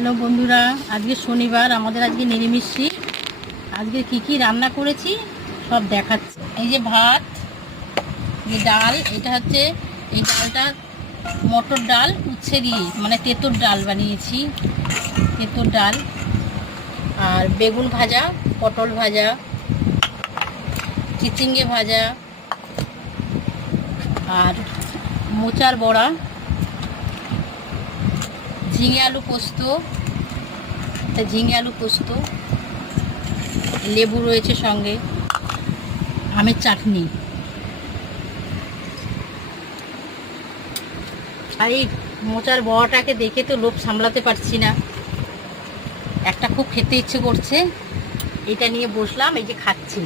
Hello বন্ধুরা, আজকে শনিবার, আমাদের আজকে নিরামিষি। আজকে কি রান্না করেছি সব দেখাচ্ছি। এই যে ভাত, এই ডাল, এটা হচ্ছে এই ডালটা মটর ডাল উচ্ছে দিয়ে, মানে তেঁতুর ডাল বানিয়েছি, তেঁতুর ডাল। আর বেগুন ভাজা, পটল ভাজা, চিচিঙ্গে ভাজা, আর মোচার বড়া, ঝিঙে আলু পোস্ত, ঝিঙে আলু পোস্ত, লেবু রয়েছে সঙ্গে, আমের চাটনি। আর এই মোচার বড়াটাকে দেখে তো লোভ সামলাতে পারছি না, একটা খুব খেতে ইচ্ছে করছে। এটা নিয়ে বসলাম, এই যে খাচ্ছি।